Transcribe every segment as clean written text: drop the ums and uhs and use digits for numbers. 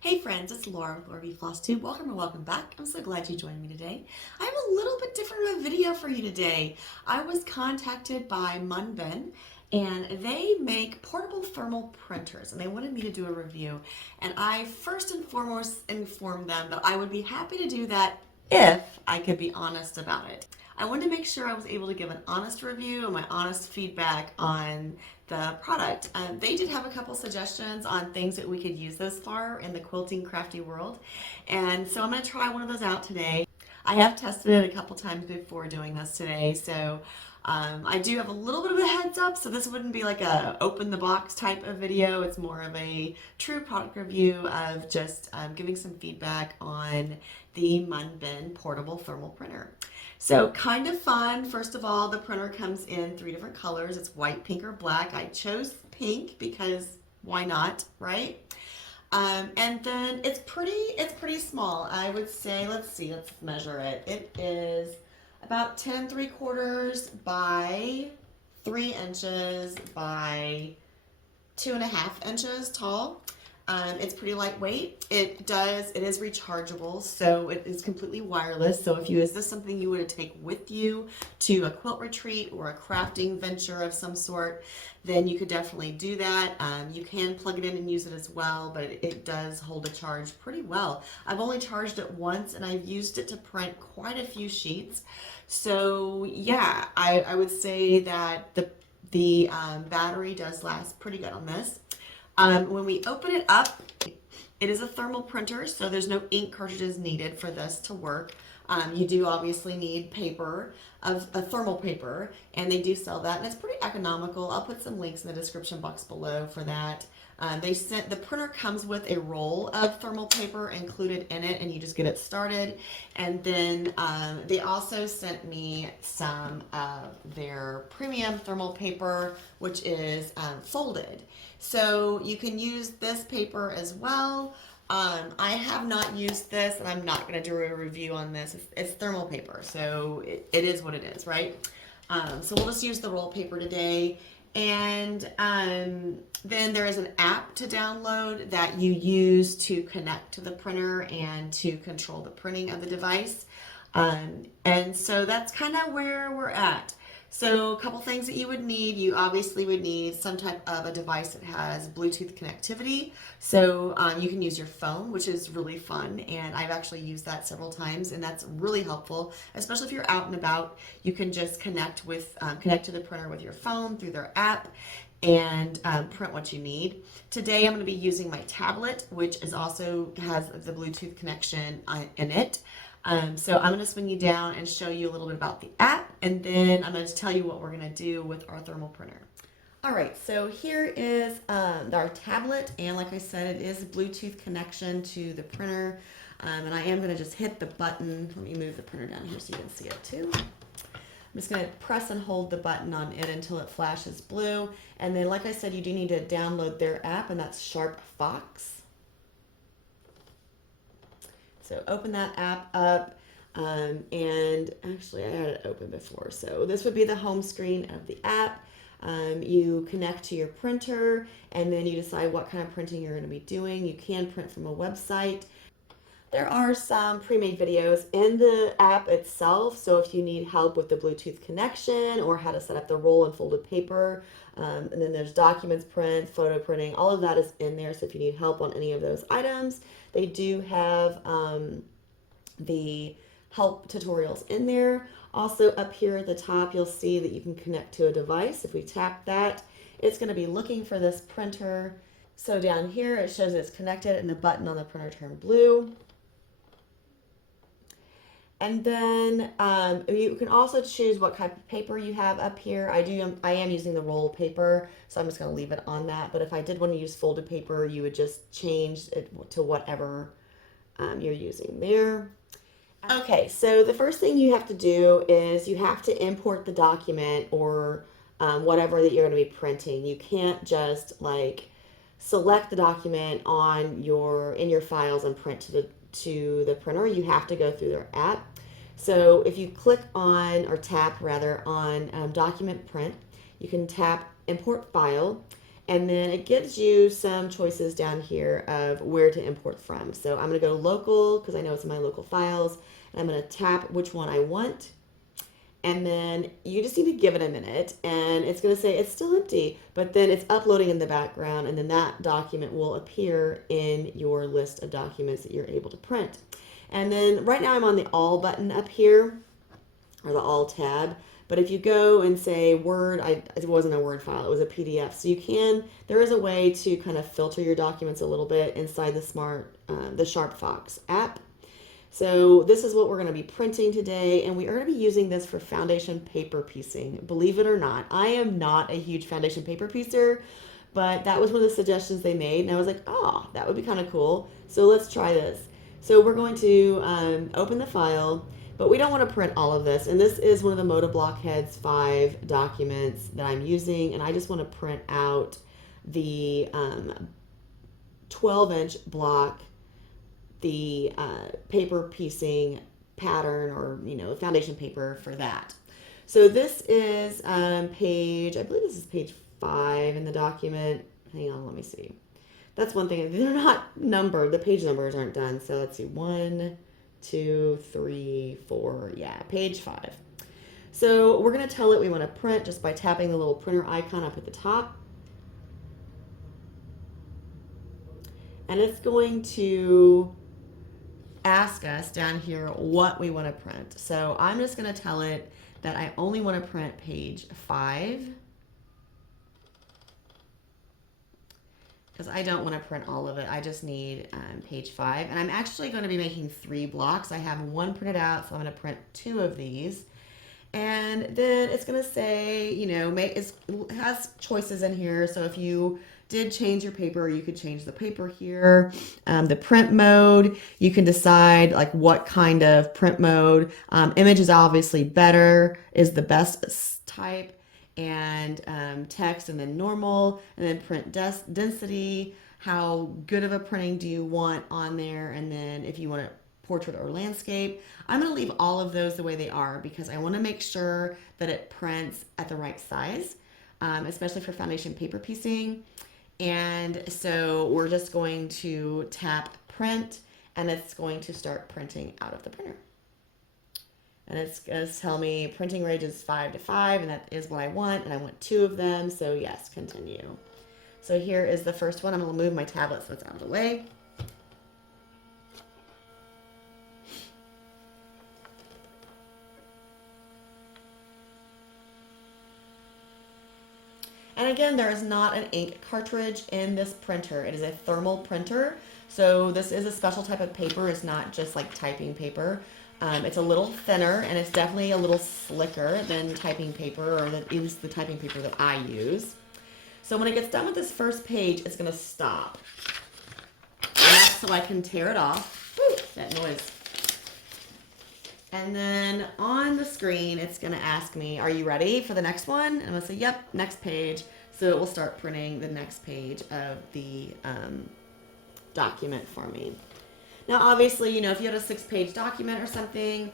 Hey friends, it's Laura with Laura V Floss Tube. Welcome or welcome back. I'm so glad you joined me today. I have a little bit different of a video for you today. I was contacted by Munbyn and they make portable thermal printers and they wanted me to do a review. And I first and foremost informed them that I would be happy to do that if I could be honest about it. I wanted to make sure I was able to give an honest review and my honest feedback on the product. They did have a couple suggestions on things that we could use those for in the quilting crafty world. And so I'm going to try one of those out today. I have tested it a couple times before doing this today, so I do have a little bit of a heads up, so this wouldn't be like a open the box type of video. It's more of a true product review of just giving some feedback on the Munbyn portable thermal printer. So kind of fun. First of all, the printer comes in 3 different colors. It's white, pink, or black. I chose pink because why not, right? And then it's pretty small. I would say, let's measure it. It is about 10 3/4 by 3 inches by 2.5 inches tall. It's pretty lightweight. It is rechargeable, so it is completely wireless. So is this something you would take with you to a quilt retreat or a crafting venture of some sort, then you could definitely do that. You can plug it in and use it as well, but it does hold a charge pretty well. I've only charged it once and I've used it to print quite a few sheets. So yeah, I would say that the battery does last pretty good on this. When we open it up, it is a thermal printer, so there's no ink cartridges needed for this to work. You do obviously need paper, a thermal paper, and they do sell that, and it's pretty economical. I'll put some links in the description box below for that. The printer comes with a roll of thermal paper included in it, and you just get it started. And then they also sent me some of their premium thermal paper, which is folded. So you can use this paper as well. I have not used this, and I'm not going to do a review on this. It's thermal paper, so it is what it is, right? So we'll just use the roll paper today. And then there is an app to download that you use to connect to the printer and to control the printing of the device. And so that's kind of where we're at. So a couple things that you would need. You obviously would need some type of a device that has Bluetooth connectivity. So you can use your phone, which is really fun. And I've actually used that several times, and that's really helpful, especially if you're out and about. You can just connect to the printer with your phone through their app and print what you need. Today I'm going to be using my tablet, which also has the Bluetooth connection in it. So I'm going to swing you down and show you a little bit about the app, and then I'm going to tell you what we're going to do with our thermal printer. All right, so here is our tablet, and like I said, it is a Bluetooth connection to the printer, and I am going to just hit the button. Let me move the printer down here so you can see it too. I'm just going to press and hold the button on it until it flashes blue, and then like I said, you do need to download their app, and that's Sharp Fox. So open that app up, and actually I had it open before. So this would be the home screen of the app. You connect to your printer, and then you decide what kind of printing you're going to be doing. You can print from a website. There are some pre-made videos in the app itself, so if you need help with the Bluetooth connection or how to set up the roll and folded paper, and then there's documents print, photo printing, all of that is in there, so if you need help on any of those items, they do have the help tutorials in there. Also up here at the top, you'll see that you can connect to a device. If we tap that, it's going to be looking for this printer. So down here, it shows it's connected and the button on the printer turned blue. And then you can also choose what type of paper you have up here. I am using the roll paper, so I'm just going to leave it on that. But if I did want to use folded paper, you would just change it to whatever you're using there. Okay, so the first thing you have to do is you have to import the document or whatever that you're going to be printing. You can't just select the document in your files and print to the printer. You have to go through their app. So if you click on, or tap rather, on document print, you can tap import file, And then it gives you some choices down here of where to import from. So I'm going to go local because I know it's in my local files. And I'm going to tap which one I want. And then you just need to give it a minute, and it's going to say it's still empty, but then it's uploading in the background, and then that document will appear in your list of documents that you're able to print. And then right now I'm on the All button up here, or the All tab. But if you go and say Word, it wasn't a Word file, it was a PDF. So there is a way to kind of filter your documents a little bit inside the the SharpFox app. So this is what we're going to be printing today, and we are going to be using this for foundation paper piecing. Believe it or not, I am not a huge foundation paper piecer, but that was one of the suggestions they made, and I was like, oh, that would be kind of cool. So let's try this. So we're going to open the file, but we don't want to print all of this, and this is one of the Moda Blockheads 5 documents that I'm using, and I just want to print out the 12-inch block, the paper piecing pattern, or foundation paper for that. So this is page, I believe this is page 5 in the document. Hang on, let me see. That's one thing, they're not numbered, the page numbers aren't done. So let's see, 1, 2, 3, 4, yeah, page 5. So we're going to tell it we want to print just by tapping the little printer icon up at the top. And it's going to ask us down here what we want to print. So I'm just going to tell it that I only want to print page 5, because I don't want to print all of it. I just need page 5. And I'm actually going to be making 3 blocks. I have 1 printed out, so I'm going to print 2 of these. And then it's going to say, it has choices in here. So if you did change your paper, you could change the paper here. The print mode, you can decide like what kind of print mode. Image is obviously better, is the best type, and text, and then normal, and then print density. How good of a printing do you want on there? And then if you want it portrait or landscape. I'm going to leave all of those the way they are because I want to make sure that it prints at the right size, especially for foundation paper piecing. And so we're just going to tap print, and it's going to start printing out of the printer. And it's going to tell me printing range is 5 to 5, and that is what I want, and I want 2 of them, so yes, continue. So here is the first one. I'm going to move my tablet so it's out of the way. And again, there is not an ink cartridge in this printer. It is a thermal printer. So this is a special type of paper. It's not just like typing paper. It's a little thinner, and it's definitely a little slicker than typing paper, or at least the typing paper that I use. So when it gets done with this first page, it's going to stop. And that's so I can tear it off. Woo, that noise. And then on the screen, it's going to ask me, are you ready for the next one? And I'm going to say, yep, next page. So it will start printing the next page of the document for me. Now, obviously, if you had a 6-page document or something,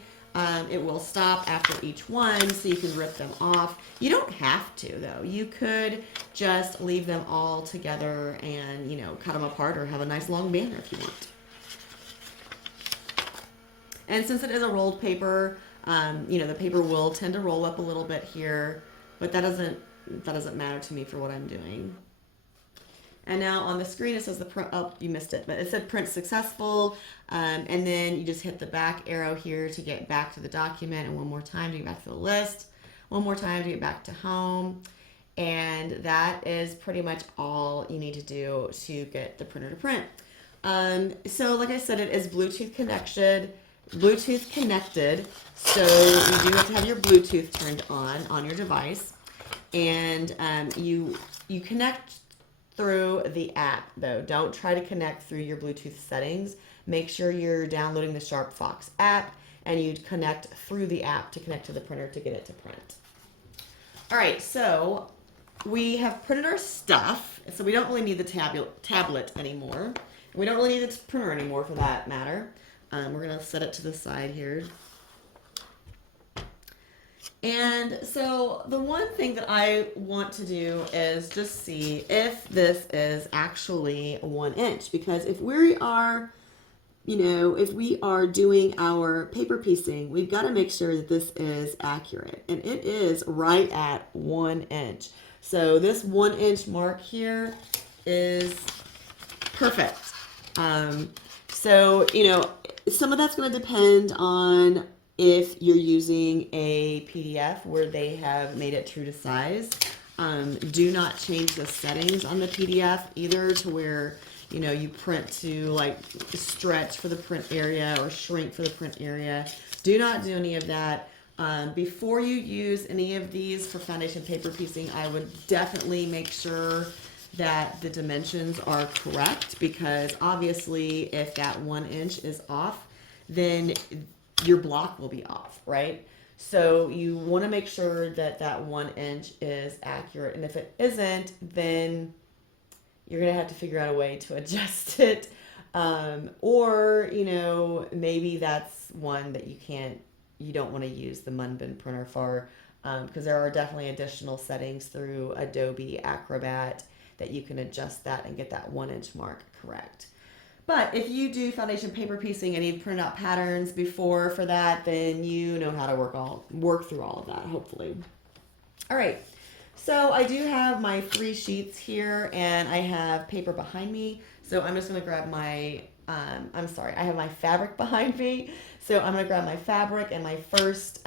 it will stop after each one, so you can rip them off. You don't have to, though. You could just leave them all together and, cut them apart, or have a nice long banner if you want. And since it is a rolled paper, the paper will tend to roll up a little bit here, but that doesn't matter to me for what I'm doing. And now on the screen, it says the print, oh, you missed it, but it said print successful. And then you just hit the back arrow here to get back to the document, and one more time to get back to the list, one more time to get back to home. And that is pretty much all you need to do to get the printer to print. So like I said, it is Bluetooth connected, so you do have to have your Bluetooth turned on your device, and you connect through the app, though. Don't try to connect through your Bluetooth settings. Make sure you're downloading the SharpFox app, and you connect through the app to connect to the printer to get it to print. All right, so we have printed our stuff, so we don't really need the tablet anymore. We don't really need the printer anymore, for that matter. We're going to set it to the side here. And so the one thing that I want to do is just see if this is actually 1 inch, because if we are, if we are doing our paper piecing, we've got to make sure that this is accurate, and it is right at 1 inch. So this 1 inch mark here is perfect. So, some of that's going to depend on if you're using a PDF where they have made it true to size. Do not change the settings on the PDF either to where, you print to like stretch for the print area or shrink for the print area. Do not do any of that. Before you use any of these for foundation paper piecing, I would definitely make sure that the dimensions are correct, because obviously if that 1 inch is off, then your block will be off, right? So you want to make sure that that 1 inch is accurate. And if it isn't, then you're going to have to figure out a way to adjust it. Or, maybe that's one that you don't want to use the Munbyn printer for, because there are definitely additional settings through Adobe Acrobat that you can adjust that and get that 1 inch mark correct. But if you do foundation paper piecing and you've printed out patterns before for that, then you know how to work through all of that, hopefully. All right, so I do have my 3 sheets here, and I have paper behind me. So I'm just gonna grab my, I have my fabric behind me. So I'm gonna grab my fabric and my first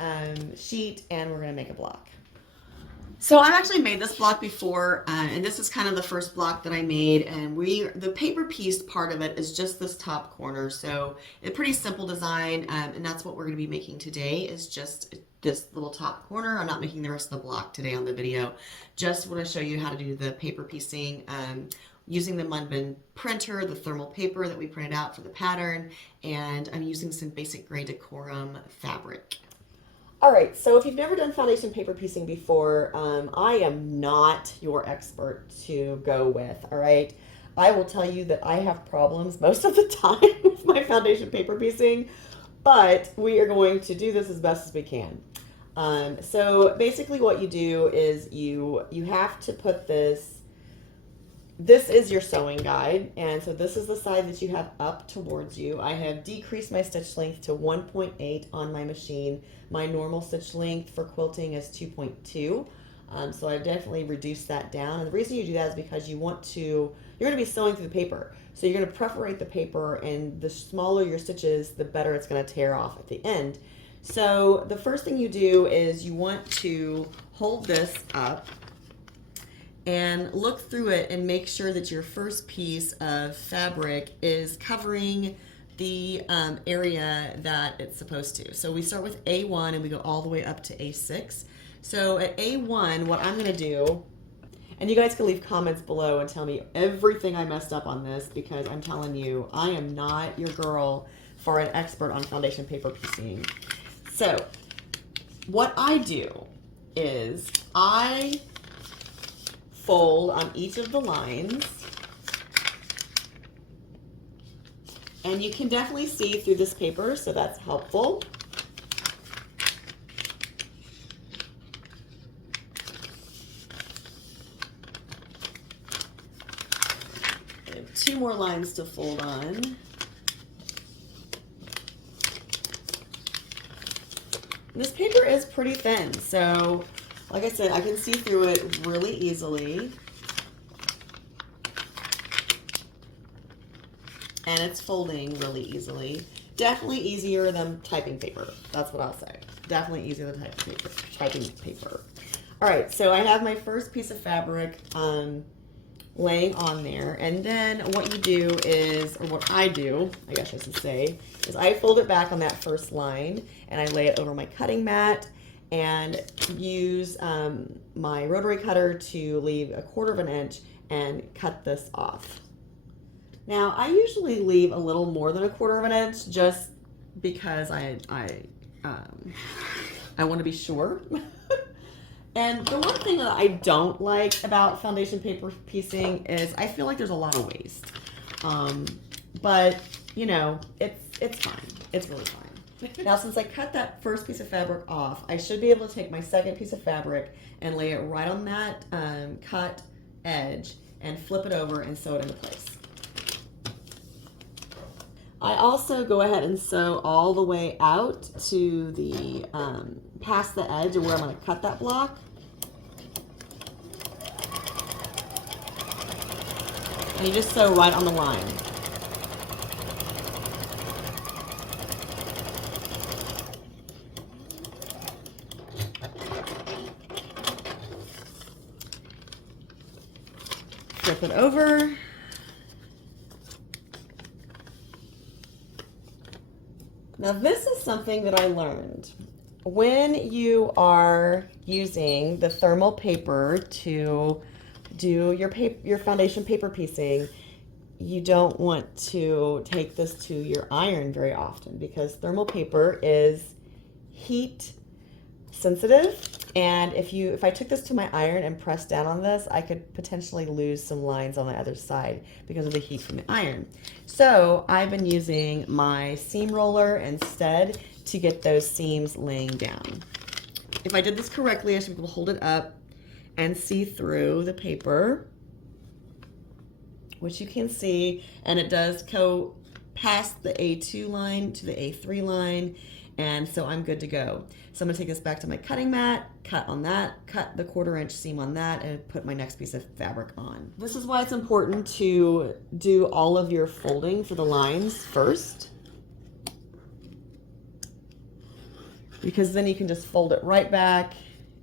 sheet, and we're gonna make a block. So I've actually made this block before, and this is kind of the first block that I made, and the paper piece part of it is just this top corner. So a pretty simple design, and that's what we're going to be making today, is just this little top corner. I'm not making the rest of the block today on the video. Just want to show you how to do the paper piecing using the Munbyn printer, the thermal paper that we printed out for the pattern, and I'm using some basic gray decorum fabric. All right, so if you've never done foundation paper piecing before, I am not your expert to go with, all right? I will tell you that I have problems most of the time with my foundation paper piecing, but we are going to do this as best as we can. So basically what you do is you have to put this is your sewing guide, and so this is the side that you have up towards you. I have decreased my stitch length to 1.8 on my machine. My normal stitch length for quilting is 2.2, so I've definitely reduced that down. And the reason you do that is because you're going to be sewing through the paper, so you're going to perforate the paper, and the smaller your stitches, the better it's going to tear off at the end. So the first thing you do is you want to hold this up and look through it and make sure that your first piece of fabric is covering the area that it's supposed to. So we start with A1 and we go all the way up to A6. So at A1, what I'm gonna do, and you guys can leave comments below and tell me everything I messed up on this, because I'm telling you, I am not your girl for an expert on foundation paper piecing. So what I do is I fold on each of the lines, and you can definitely see through this paper, so that's helpful. I have 2 more lines to fold on. This paper is pretty thin, so like I said, I can see through it really easily. And it's folding really easily. Definitely easier than typing paper. That's what I'll say. Definitely easier than typing paper. All right, so I have my first piece of fabric laying on there. And then what you do is, or what I do, I guess I should say, is I fold it back on that first line, and I lay it over my cutting mat, and use my rotary cutter to leave 1/4 inch and cut this off. Now I usually leave a little more than 1/4 inch just because I want to be sure. And the one thing that I don't like about foundation paper piecing is I feel like there's a lot of waste. But it's fine. It's really fine. Now, since I cut that first piece of fabric off, I should be able to take my second piece of fabric and lay it right on that cut edge and flip it over and sew it into place. I also go ahead and sew all the way out to the past the edge of where I'm going to cut that block. And you just sew right on the line. Flip it over. Now this is something that I learned. When you are using the thermal paper to do your foundation paper piecing, you don't want to take this to your iron very often because thermal paper is heat sensitive, and if I took this to my iron and pressed down on this, I could potentially lose some lines on the other side because of the heat from the iron. So I've been using my seam roller instead to get those seams laying down. If I did this correctly, I should be able to hold it up and see through the paper, which you can see, and it does go past the A2 line to the A3 line, and so I'm good to go. So I'm gonna take this back to my cutting mat, cut on that, cut the 1/4 inch seam on that, and put my next piece of fabric on. This is why it's important to do all of your folding for the lines first, because then you can just fold it right back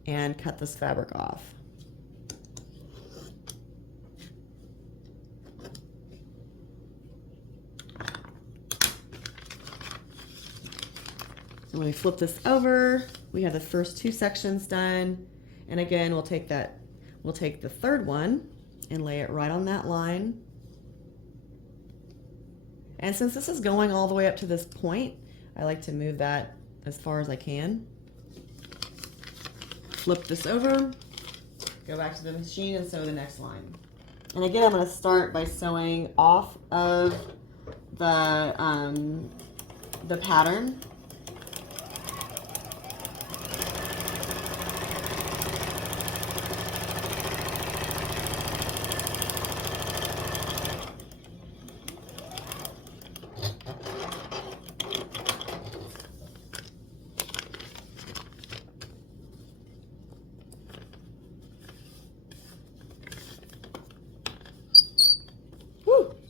and cut this fabric off. When we flip this over, we have the first 2 sections done. And again, we'll take the third one and lay it right on that line. And since this is going all the way up to this point, I like to move that as far as I can. Flip this over, go back to the machine and sew the next line. And again, I'm going to start by sewing off of the pattern.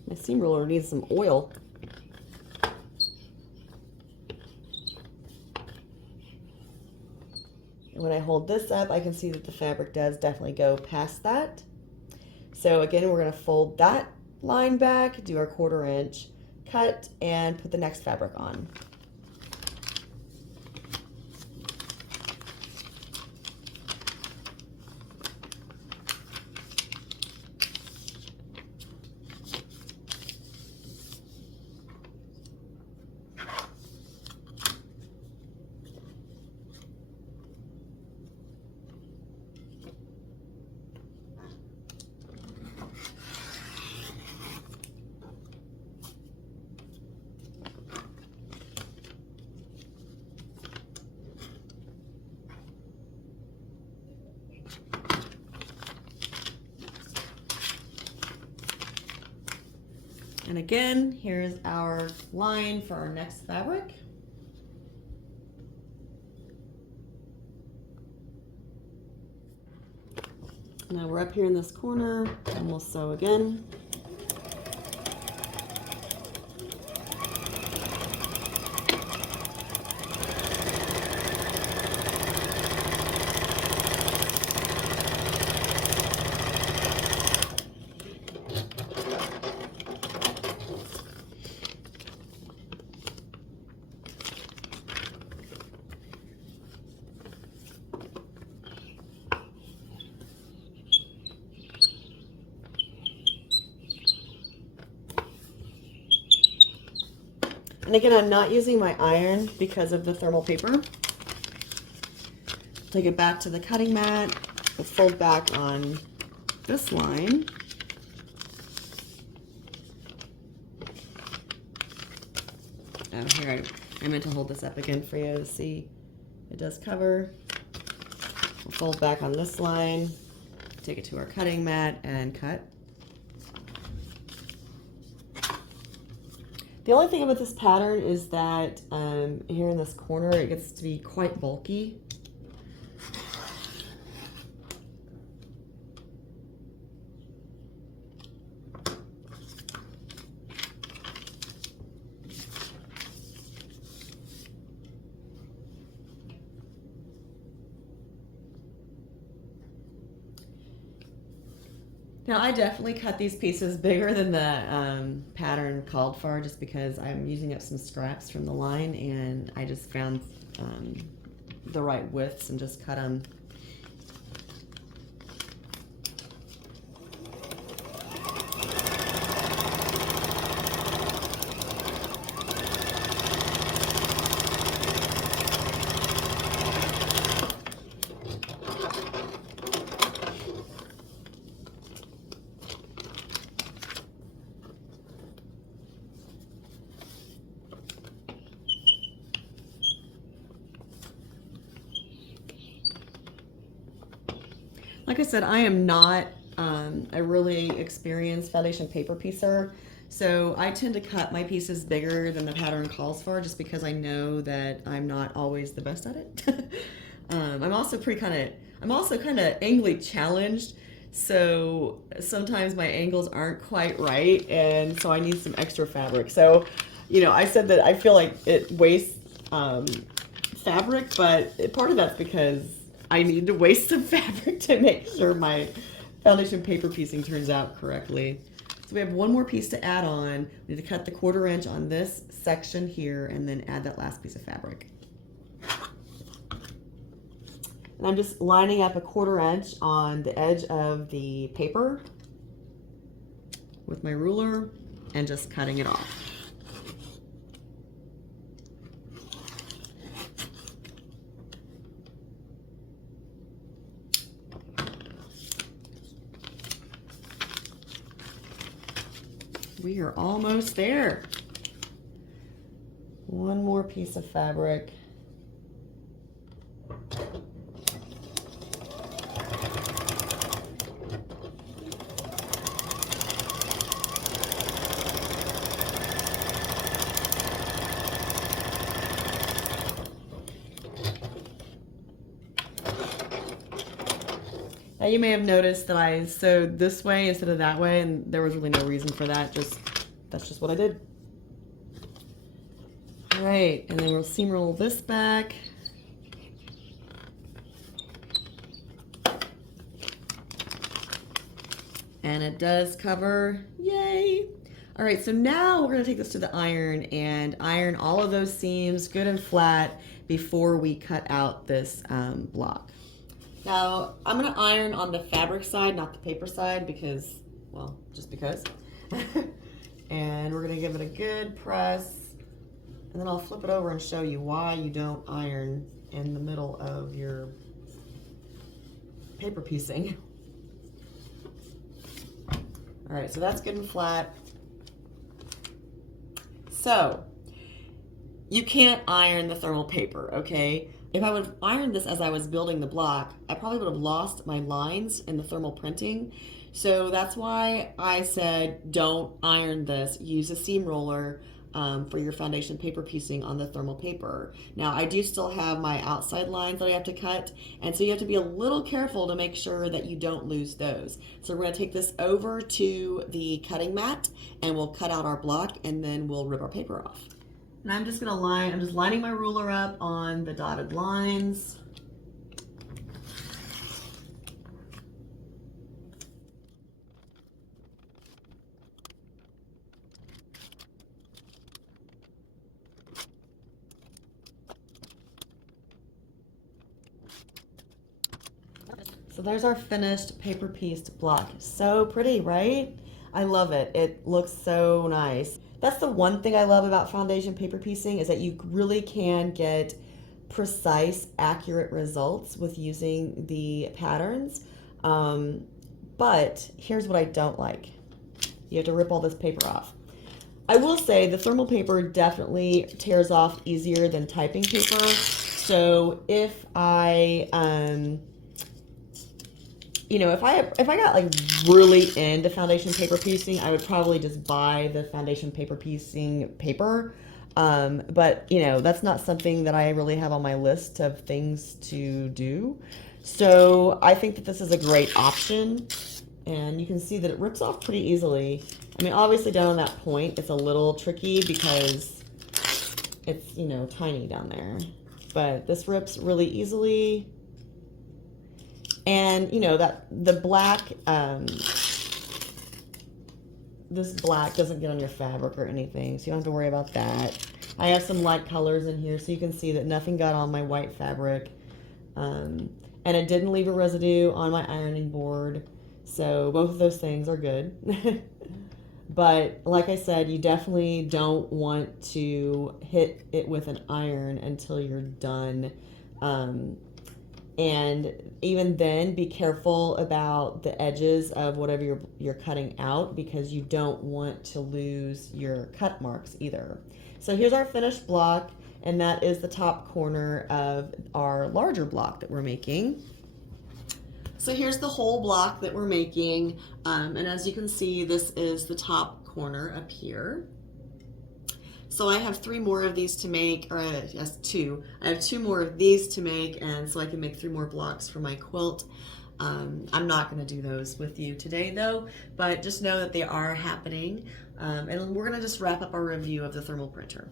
My seam roller needs some oil. And when I hold this up, I can see that the fabric does definitely go past that. So again, we're going to fold that line back, do our 1/4 inch cut, and put the next fabric on. And again, here's our line for our next fabric. Now we're up here in this corner, and we'll sew again. And again, I'm not using my iron because of the thermal paper. Take it back to the cutting mat, we'll fold back on this line. Oh, here, I meant to hold this up again for you to see. It does cover. We'll fold back on this line, take it to our cutting mat and cut. The only thing about this pattern is that here in this corner, it gets to be quite bulky. Now I definitely cut these pieces bigger than the pattern called for, just because I'm using up some scraps from the line, and I just found the right widths and just cut them. Like I said, I am not a really experienced foundation paper piecer, so I tend to cut my pieces bigger than the pattern calls for, just because I know that I'm not always the best at it. I'm also kind of angly challenged, so sometimes my angles aren't quite right, and so I need some extra fabric. So, you know, I said that I feel like it wastes fabric, but part of that's because I need to waste some fabric to make sure my foundation paper piecing turns out correctly. So we have one more piece to add on. We need to cut the 1/4 inch on this section here and then add that last piece of fabric. And I'm just lining up a 1/4 inch on the edge of the paper with my ruler and just cutting it off. We are almost there. One more piece of fabric. Now you may have noticed that I sewed this way instead of that way, and there was really no reason for that. That's just what I did. All right, and then we'll seam roll this back. And it does cover, yay. All right, so now we're gonna take this to the iron and iron all of those seams good and flat before we cut out this block. Now, I'm gonna iron on the fabric side, not the paper side, because, well, just because. And we're gonna give it a good press, and then I'll flip it over and show you why you don't iron in the middle of your paper piecing. All right, so that's good and flat. So, you can't iron the thermal paper, okay? If I would have ironed this as I was building the block, I probably would have lost my lines in the thermal printing. So that's why I said don't iron this. Use a seam roller for your foundation paper piecing on the thermal paper. Now I do still have my outside lines that I have to cut, and so you have to be a little careful to make sure that you don't lose those. So we're going to take this over to the cutting mat and we'll cut out our block, and then we'll rip our paper off. And I'm just lining my ruler up on the dotted lines. So there's our finished paper pieced block. So pretty, right? I love it. It looks so nice. That's the one thing I love about foundation paper piecing, is that you really can get precise, accurate results with using the patterns. But here's what I don't like. You have to rip all this paper off. I will say the thermal paper definitely tears off easier than typing paper. So if I, you know, if I got like really into foundation paper piecing, I would probably just buy the foundation paper piecing paper. But you know, that's not something that I really have on my list of things to do. So I think that this is a great option, and you can see that it rips off pretty easily. I mean, obviously down on that point, it's a little tricky because it's, you know, tiny down there, but this rips really easily. And you know that the black, this black doesn't get on your fabric or anything, so you don't have to worry about that. I have some light colors in here, so you can see that nothing got on my white fabric, and it didn't leave a residue on my ironing board, so both of those things are good. But like I said, you definitely don't want to hit it with an iron until you're done. And even then, be careful about the edges of whatever you're cutting out, because you don't want to lose your cut marks either. So here's our finished block, and that is the top corner of our larger block that we're making. So here's the whole block that we're making, and as you can see, this is the top corner up here. So I have 3 more of these to make, or yes, 2. I have 2 more of these to make, and so I can make 3 more blocks for my quilt. I'm not going to do those with you today though, but just know that they are happening, and we're going to just wrap up our review of the thermal printer.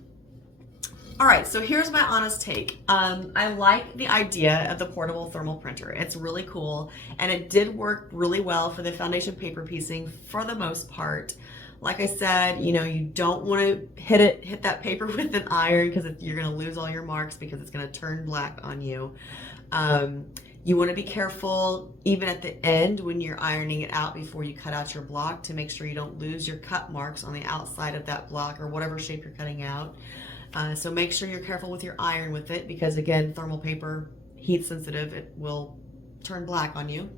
All right, so here's my honest take. I like the idea of the portable thermal printer. It's really cool, and it did work really well for the foundation paper piecing for the most part. Like I said, you know, you don't want to hit that paper with an iron, because you're going to lose all your marks because it's going to turn black on you. You want to be careful even at the end when you're ironing it out before you cut out your block, to make sure you don't lose your cut marks on the outside of that block or whatever shape you're cutting out. So make sure you're careful with your iron with it, because again, thermal paper, heat sensitive, it will turn black on you.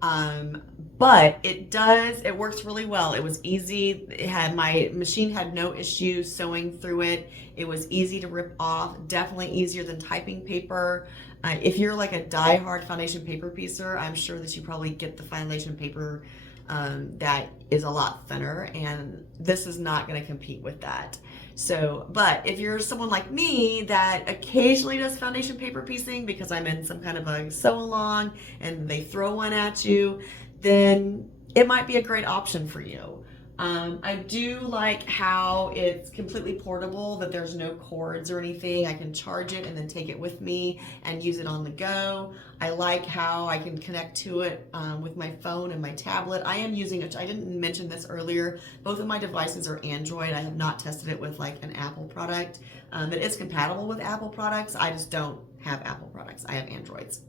But it works really well. It was easy. My machine had no issue sewing through it. It was easy to rip off, definitely easier than typing paper. If you're like a die-hard foundation paper piecer, I'm sure that you probably get the foundation paper that is a lot thinner, and this is not going to compete with that. So, but if you're someone like me that occasionally does foundation paper piecing because I'm in some kind of a sew along and they throw one at you, then it might be a great option for you. I do like how it's completely portable, that there's no cords or anything. I can charge it and then take it with me and use it on the go. I like how I can connect to it with my phone and my tablet. I am using I didn't mention this earlier, both of my devices are Android. I have not tested it with like an Apple product. It is compatible with Apple products. I just don't have Apple products. I have Androids.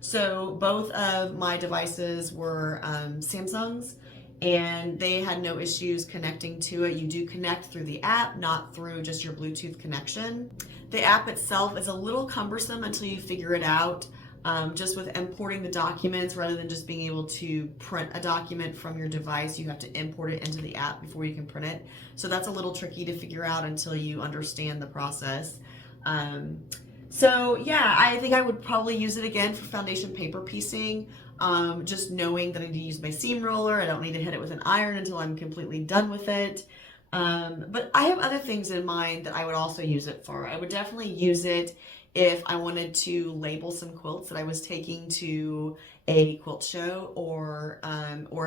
So both of my devices were Samsungs, and they had no issues connecting to it. You do connect through the app, not through just your Bluetooth connection. The app itself is a little cumbersome until you figure it out, just with importing the documents rather than just being able to print a document from your device. You have to import it into the app before you can print it. So that's a little tricky to figure out until you understand the process. So yeah, I think I would probably use it again for foundation paper piecing. Just knowing that I need to use my seam roller. I don't need to hit it with an iron until I'm completely done with it. But I have other things in mind that I would also use it for. I would definitely use it if I wanted to label some quilts that I was taking to a quilt show, or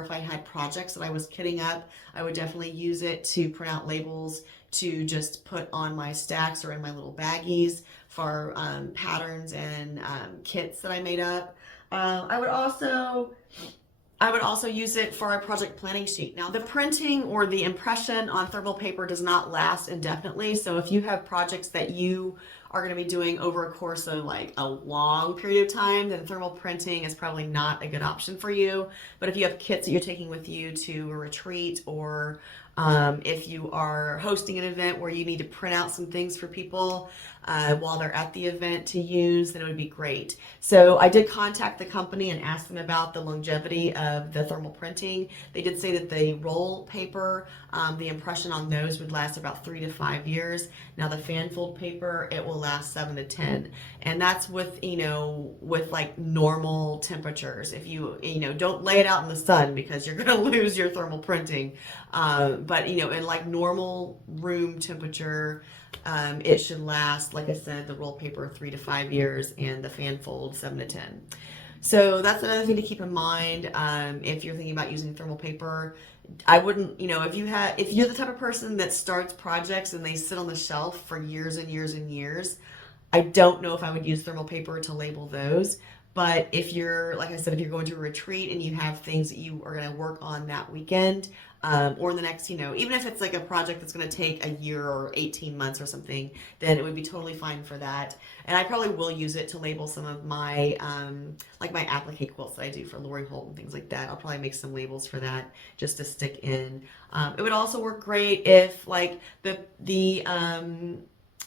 if I had projects that I was kitting up, I would definitely use it to print out labels to just put on my stacks or in my little baggies for patterns and kits that I made up. I would also use it for a project planning sheet. Now, the printing or the impression on thermal paper does not last indefinitely. So if you have projects that you are going to be doing over a course of like a long period of time, then thermal printing is probably not a good option for you. But if you have kits that you're taking with you to a retreat or If you are hosting an event where you need to print out some things for people while they're at the event to use, then it would be great. So I did contact the company and ask them about the longevity of the thermal printing. They did say that the roll paper, the impression on those would last about 3 to 5 years. Now the fan fold paper, it will last 7 to 10. And that's with, with like normal temperatures. If you don't lay it out in the sun because you're going to lose your thermal printing. But in like normal room temperature, it should last, like I said, the roll paper 3 to 5 years and the fan fold 7 to 10. So that's another thing to keep in mind if you're thinking about using thermal paper. I wouldn't, if you're the type of person that starts projects and they sit on the shelf for years and years and years, I don't know if I would use thermal paper to label those. But if you're, like I said, if you're going to a retreat and you have things that you are going to work on that weekend, or in the next, even if it's like a project that's going to take a year or 18 months or something, then it would be totally fine for that. And I probably will use it to label some of my, like my applique quilts that I do for Lori Holt and things like that. I'll probably make some labels for that just to stick in. It would also work great if like the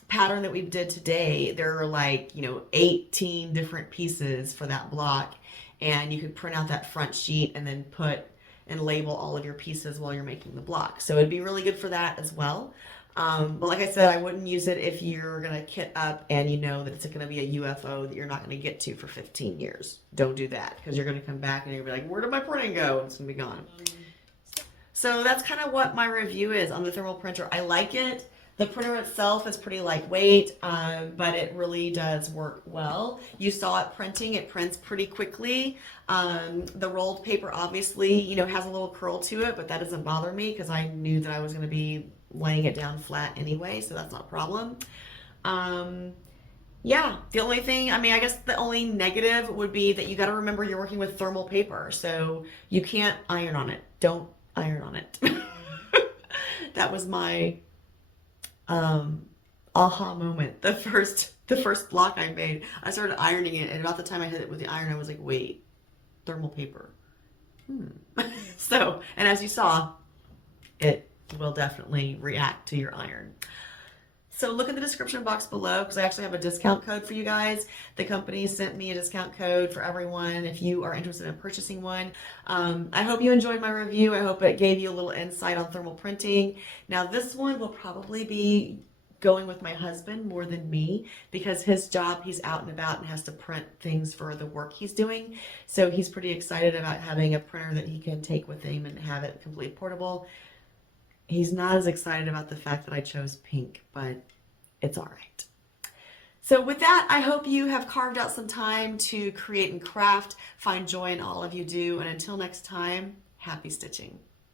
pattern that we did today, there are like 18 different pieces for that block, and you could print out that front sheet and then put and label all of your pieces while you're making the block. So it'd be really good for that as well. But like I said, I wouldn't use it if you're gonna kit up and you know that it's gonna be a UFO that you're not gonna get to for 15 years. Don't do that, because you're gonna come back and you're gonna be like, where did my printing go? It's gonna be gone. So that's kind of what my review is on the thermal printer. I like it. The printer itself is pretty lightweight, but it really does work well. You saw it printing. It prints pretty quickly. The rolled paper obviously, has a little curl to it, but that doesn't bother me because I knew that I was going to be laying it down flat anyway, so that's not a problem. Yeah, the only thing, I guess the only negative would be that you got to remember you're working with thermal paper, so you can't iron on it. Don't iron on it. That was my aha moment. The first block I made, I started ironing it, and about the time I hit it with the iron, I was like, wait, thermal paper. So, and as you saw, it will definitely react to your iron. So look at the description box below, because I actually have a discount code for you guys. The company sent me a discount code for everyone if you are interested in purchasing one. I hope you enjoyed my review. I hope it gave you a little insight on thermal printing. Now this one will probably be going with my husband more than me, because his job, he's out and about and has to print things for the work he's doing. So he's pretty excited about having a printer that he can take with him and have it completely portable. He's not as excited about the fact that I chose pink, but it's all right. So with that, I hope you have carved out some time to create and craft, find joy in all of you do, and until next time, happy stitching.